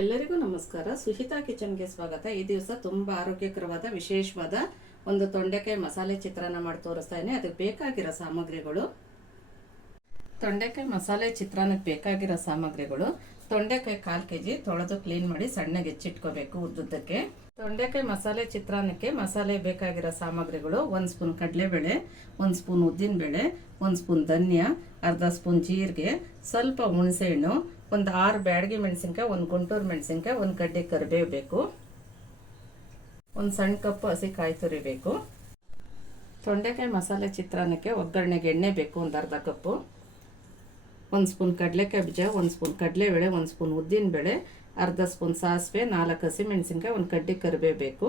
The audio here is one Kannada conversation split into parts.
ಎಲ್ಲರಿಗೂ ನಮಸ್ಕಾರ. ಸುಹಿತಾ ಕಿಚನ್ಗೆ ಸ್ವಾಗತ. ಈ ದಿವಸ ತುಂಬ ಆರೋಗ್ಯಕರವಾದ, ವಿಶೇಷವಾದ ಒಂದು ತೊಂಡೆಕಾಯಿ ಮಸಾಲೆ ಚಿತ್ರಾನ್ನ ಮಾಡಿ ತೋರಿಸ್ತಾ ಇದ್ದೀನಿ. ಅದಕ್ಕೆ ಬೇಕಾಗಿರೋ ಸಾಮಗ್ರಿಗಳು ತೊಂಡೆಕಾಯಿ ಮಸಾಲೆ ಚಿತ್ರಾನ್ನಕ್ಕೆ ಬೇಕಾಗಿರೋ ಸಾಮಗ್ರಿಗಳು. ತೊಂಡೆಕಾಯಿ ಕಾಲು ಕೆ ಜಿ ತೊಳೆದು ಕ್ಲೀನ್ ಮಾಡಿ ಸಣ್ಣಗೆ ಹೆಚ್ಚಿಟ್ಕೋಬೇಕು ಉದ್ದುದ್ದಕ್ಕೆ. ತೊಂಡೆಕಾಯಿ ಮಸಾಲೆ ಚಿತ್ರಾನ್ನಕ್ಕೆ ಮಸಾಲೆ ಬೇಕಾಗಿರೋ ಸಾಮಗ್ರಿಗಳು ಒಂದು ಸ್ಪೂನ್ ಕಡಲೆಬೇಳೆ, ಒಂದು ಸ್ಪೂನ್ ಉದ್ದಿನಬೇಳೆ, ಒಂದು ಸ್ಪೂನ್ ಧನ್ಯ, ಅರ್ಧ ಸ್ಪೂನ್ ಜೀರಿಗೆ, ಸ್ವಲ್ಪ ಹುಣಸೆಹಣ್ಣು ಒಂದು ಆರು ಬ್ಯಾಡಗಿ ಮೆಣಸಿನ್ಕಾಯಿ, ಒಂದು ಗುಂಟೂರು ಮೆಣಸಿನ್ಕಾಯಿ, ಒಂದು ಕಡ್ಡಿ ಕರಿಬೇವು ಬೇಕು. ಒಂದು ಸಣ್ಣ ಕಪ್ಪು ಹಸಿ ಕಾಯಿ ತುರಿ ಬೇಕು ತೊಂಡೆಕಾಯಿ ಮಸಾಲೆ ಚಿತ್ರಾನ್ನಕ್ಕೆ ಒಗ್ಗರಣೆಗೆ ಎಣ್ಣೆ ಬೇಕು ಒಂದು ಅರ್ಧ ಕಪ್ಪು. ಒಂದು ಸ್ಪೂನ್ ಕಡಲೆಕಾಯಿ ಬೀಜ, ಒಂದು ಸ್ಪೂನ್ ಕಡಲೆಬೇಳೆ, ಒಂದು ಸ್ಪೂನ್ ಉದ್ದಿನ ಬೇಳೆ ಅರ್ಧ ಸ್ಪೂನ್ ಸಾಸಿವೆ, ನಾಲ್ಕು ಹಸಿಮೆಣಸಿನ್ಕಾಯಿ ಒಂದು ಕಡ್ಡಿ ಕರಿಬೇವು ಬೇಕು.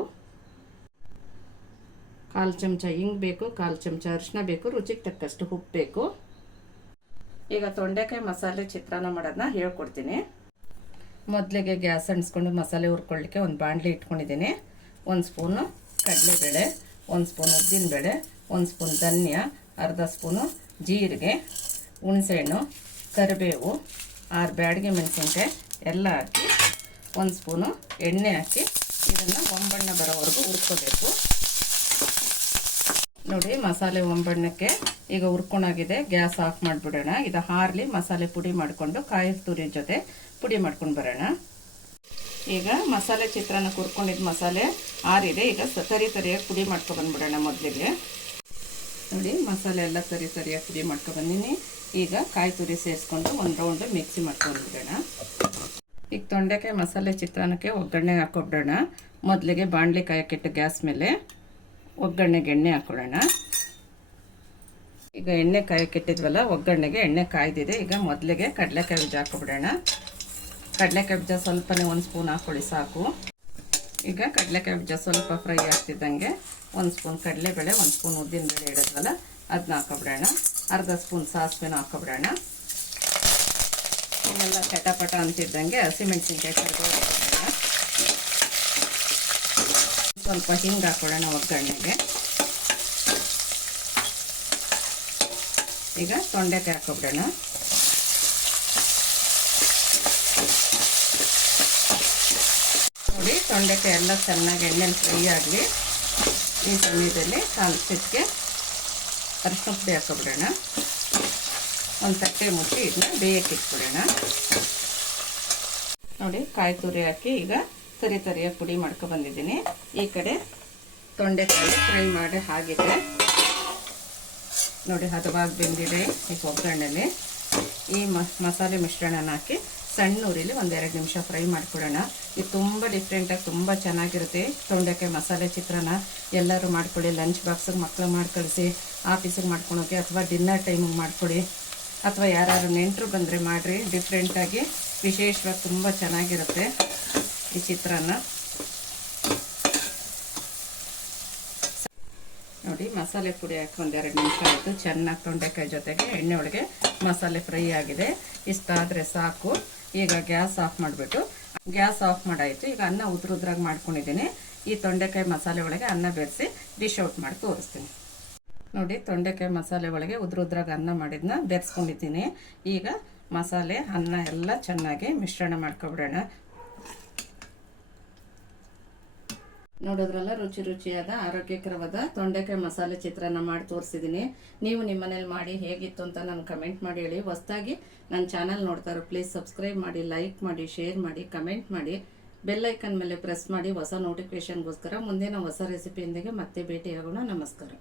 ಕಾಲು ಚಮಚ ಹಿಂಗ್ ಬೇಕು, ಕಾಲು ಚಮಚ ಅರಿಶಿನ ಬೇಕು, ರುಚಿಗೆ ತಕ್ಕಷ್ಟು ಉಪ್ಪು ಬೇಕು. ಈಗ ತೊಂಡೆಕಾಯಿ ಮಸಾಲೆ ಚಿತ್ರಾನ್ನ ಮಾಡೋದನ್ನ ಹೇಳ್ಕೊಡ್ತೀನಿ. ಮೊದಲಿಗೆ ಗ್ಯಾಸ್ ಅಂಟಿಸ್ಕೊಂಡು ಮಸಾಲೆ ಹುರ್ಕೊಳ್ಳಿಕ್ಕೆ ಒಂದು ಬಾಂಡ್ಲಿ ಇಟ್ಕೊಂಡಿದ್ದೀನಿ. ಒಂದು ಸ್ಪೂನು ಕಡಲೆಬೇಳೆ, ಒಂದು ಸ್ಪೂನ್ ಉದ್ದಿನ ಬೇಳೆ ಒಂದು ಸ್ಪೂನ್ ಧನ್ಯ, ಅರ್ಧ ಸ್ಪೂನು ಜೀರಿಗೆ, ಹುಣಸೆಹಣ್ಣು ಕರಿಬೇವು, ಆರು ಬ್ಯಾಡಿಗೆ ಮೆಣಸಿನ್ಕಾಯಿ ಎಲ್ಲ ಹಾಕಿ ಒಂದು ಸ್ಪೂನು ಎಣ್ಣೆ ಹಾಕಿ ಇದನ್ನು ಒಂಬಣ್ಣ ಬರೋವರೆಗೂ ಹುರ್ಕೋಬೇಕು. ನೋಡಿ ಮಸಾಲೆ ಒಂಬಣ್ಣಕ್ಕೆ ಈಗ ಹುರ್ಕೊಂಡಾಗಿದೆ, ಗ್ಯಾಸ್ ಆಫ್ ಮಾಡಿಬಿಡೋಣ. ಇದು ಹಾರ್ಲಿ ಮಸಾಲೆ ಪುಡಿ ಮಾಡಿಕೊಂಡು ಕಾಯಿ ತುರಿ ಜೊತೆ ಪುಡಿ ಮಾಡ್ಕೊಂಡು ಬರೋಣ. ಈಗ ಮಸಾಲೆ ಚಿತ್ರಾನ್ನ ಹುರ್ಕೊಂಡಿದ್ದ ಮಸಾಲೆ ಆರಿದೆ. ಈಗ ಸರಿ ಸರಿಯಾಗಿ ಪುಡಿ ಮಾಡ್ಕೊಬಂದ್ಬಿಡೋಣ ಮೊದಲಿಗೆ. ನೋಡಿ ಮಸಾಲೆ ಎಲ್ಲ ಸರಿ ಸರಿಯಾಗಿ ಪುಡಿ ಮಾಡ್ಕೊಬಂದಿನಿ ಈಗ ಕಾಯಿ ತುರಿ ಸೇರಿಸ್ಕೊಂಡು ಒಂದು ರೌಂಡ್ ಮಿಕ್ಸಿ ಮಾಡ್ಕೊಂಡ್ಬಿಡೋಣ ಈಗ ತೊಂಡೆಕಾಯಿ ಮಸಾಲೆ ಚಿತ್ರಾನ್ನಕ್ಕೆ ಒಗ್ಗರಣೆ ಹಾಕೊಬಿಡೋಣ. ಮೊದಲಿಗೆ ಬಾಣಲಿ ಕಾಯಕ್ಕಿಟ್ಟು ಗ್ಯಾಸ್ ಮೇಲೆ ಒಗ್ಗರಣೆಗೆ ಎಣ್ಣೆ ಹಾಕೊಳ್ಳೋಣ. ಈಗ ಎಣ್ಣೆ ಕಾಯಕ್ಕಿಟ್ಟಿದ್ವಲ್ಲ ಒಗ್ಗರಣೆಗೆ ಎಣ್ಣೆ ಕಾಯ್ದಿದೆ. ಈಗ ಮೊದಲಿಗೆ ಕಡಲೆಕಾಯಿ ಬೀಜ ಹಾಕೊಬಿಡೋಣ. ಕಡಲೆಕಾಯಿ ಬೀಜ ಸ್ವಲ್ಪನೇ ಒಂದು ಸ್ಪೂನ್ ಹಾಕೊಳ್ಳಿ, ಸಾಕು. ಈಗ ಕಡಲೆಕಾಯಿ ಬೀಜ ಸ್ವಲ್ಪ ಫ್ರೈ ಆಗ್ತಿದ್ದಂಗೆ ಒಂದು ಸ್ಪೂನ್ ಕಡಲೆಬೇಳೆ, ಒಂದು ಸ್ಪೂನ್ ಉದ್ದಿನ ಬೇಳೆ ಇಡೋದ್ವಲ್ಲ ಅದನ್ನ ಹಾಕೊಬಿಡೋಣ. ಅರ್ಧ ಸ್ಪೂನ್ ಸಾಸಿವೆನ ಹಾಕೊಬಿಡೋಣ. ಇವೆಲ್ಲ ಚಟಪಟ ಅಂತಿದ್ದಂಗೆ ಹಸಿಮೆಣಸಿನ್ಕಾಯಿ ಸ್ವಲ್ಪ ಹಿಂಗೆ ಹಾಕೊಳ್ಳೋಣ ಒಗ್ಗರಣೆಗೆ. ಈಗ ತೊಂಡೆಕಾಯಿ ಹಾಕೊಬಿಡೋಣ. ನೋಡಿ ತೊಂಡೆಕಾಯಿ ಎಲ್ಲ ಚೆನ್ನಾಗಿ ಎಣ್ಣೆಲಿ ಫ್ರೈ ಆಗಲಿ ಈ ಸಮಯದಲ್ಲಿ ಕಾಲು ಅರಿಶಿನ ಪುಡಿ ಹಾಕೊಬಿಡೋಣ. ಒಂದು ತಟ್ಟೆ ಮುಟ್ಟಿ ಇದನ್ನ ಬೇಯಕ್ಕೆ ಇಟ್ಬಿಡೋಣ. ನೋಡಿ, ಕಾಯಿ ತುರಿ ಹಾಕಿ ಈಗ ತರಿ ತರಿಯಾಗಿ ಪುಡಿ ಬಂದಿದ್ದೀನಿ. ಈ ಕಡೆ ತೊಂಡೆಕಾಯಿ ಫ್ರೈ ಮಾಡಿ ಹಾಗಿದೆ ನೋಡಿ, ಹದವಾಗಿ ಬೆಂದಿದೆ ಈ ಒಗ್ಗರಣೆಲಿ ಈ ಮಸಾಲೆ ಮಿಶ್ರಣನ ಹಾಕಿ ಸಣ್ಣ ಉರಿಲಿ ಒಂದೆರಡು ನಿಮಿಷ ಫ್ರೈ ಮಾಡ್ಕೊಡೋಣ. ಇದು ತುಂಬ ಡಿಫ್ರೆಂಟಾಗಿ ತುಂಬ ಚೆನ್ನಾಗಿರುತ್ತೆ. ತೊಂಡೆಕಾಯಿ ಮಸಾಲೆ ಚಿತ್ರಾನ್ನ ಎಲ್ಲರೂ ಮಾಡ್ಕೊಳ್ಳಿ. ಲಂಚ್ ಬಾಕ್ಸಿಗೆ ಮಕ್ಕಳು ಮಾಡಿ ಕಳಿಸಿ ಆಫೀಸಿಗೆ ಮಾಡ್ಕೊಳೋಕೆ ಅಥವಾ ಡಿನ್ನರ್ ಟೈಮಿಗೆ ಮಾಡಿಕೊಡಿ. ಅಥವಾ ಯಾರು ನೆಂಟರು ಬಂದರೆ ಮಾಡಿರಿ. ಡಿಫ್ರೆಂಟಾಗಿ ವಿಶೇಷವಾಗಿ ತುಂಬ ಚೆನ್ನಾಗಿರುತ್ತೆ ಈ ಚಿತ್ರಾನ್ನ. ನೋಡಿ, ಮಸಾಲೆ ಪುಡಿ ಹಾಕಿ ಒಂದೆರಡು ನಿಮಿಷ ಆಯಿತು. ಚೆನ್ನಾಗಿ ತೊಂಡೆಕಾಯಿ ಜೊತೆಗೆ ಎಣ್ಣೆ ಒಳಗೆ ಮಸಾಲೆ ಫ್ರೈ ಆಗಿದೆ. ಇಷ್ಟಾದರೆ ಸಾಕು. ಈಗ ಗ್ಯಾಸ್ ಆಫ್ ಮಾಡಿಬಿಟ್ಟು, ಗ್ಯಾಸ್ ಆಫ್ ಮಾಡಾಯಿತು. ಈಗ ಅನ್ನ ಉದ್ರ ಉದ್ರಾಗಿ ಮಾಡ್ಕೊಂಡಿದ್ದೀನಿ. ಈ ತೊಂಡೆಕಾಯಿ ಮಸಾಲೆ ಒಳಗೆ ಅನ್ನ ಬೆರೆಸಿ ಡಿಶ್ ಔಟ್ ಮಾಡಿ ತೋರಿಸ್ತೀನಿ. ನೋಡಿ, ತೊಂಡೆಕಾಯಿ ಮಸಾಲೆ ಒಳಗೆ ಉದ್ರ ಉದ್ರಾಗ ಅನ್ನ ಮಾಡಿದ್ನ ಬೆರೆಸ್ಕೊಂಡಿದ್ದೀನಿ. ಈಗ ಮಸಾಲೆ, ಅನ್ನ ಎಲ್ಲ ಚೆನ್ನಾಗಿ ಮಿಶ್ರಣ ಮಾಡ್ಕೊಬಿಡೋಣ. ನೋಡೋದ್ರಲ್ಲ ರುಚಿ ರುಚಿಯಾದ ಆರೋಗ್ಯಕರವಾದ ತೊಂಡೆಕಾಯಿ ಮಸಾಲೆ ಚಿತ್ರಾನ್ನ ಮಾಡಿ ತೋರಿಸಿದ್ದೀನಿ. ನೀವು ನಿಮ್ಮ ಮನೇಲಿ ಮಾಡಿ ಹೇಗಿತ್ತು ಅಂತ ನಾನು ಕಮೆಂಟ್ ಮಾಡಿ ಹೇಳಿ. ಹೊಸದಾಗಿ ನನ್ನ ಚಾನಲ್ ನೋಡ್ತಾರೆ, ಪ್ಲೀಸ್ ಸಬ್ಸ್ಕ್ರೈಬ್ ಮಾಡಿ, ಲೈಕ್ ಮಾಡಿ, ಶೇರ್ ಮಾಡಿ, ಕಮೆಂಟ್ ಮಾಡಿ. ಬೆಲ್ ಐಕನ್ ಮೇಲೆ ಪ್ರೆಸ್ ಮಾಡಿ, ಹೊಸ ನೋಟಿಫಿಕೇಶನ್ಗೋಸ್ಕರ ಮುಂದಿನ ಹೊಸ ರೆಸಿಪಿಯೊಂದಿಗೆ ಮತ್ತೆ ಭೇಟಿಯಾಗೋಣ. ನಮಸ್ಕಾರ.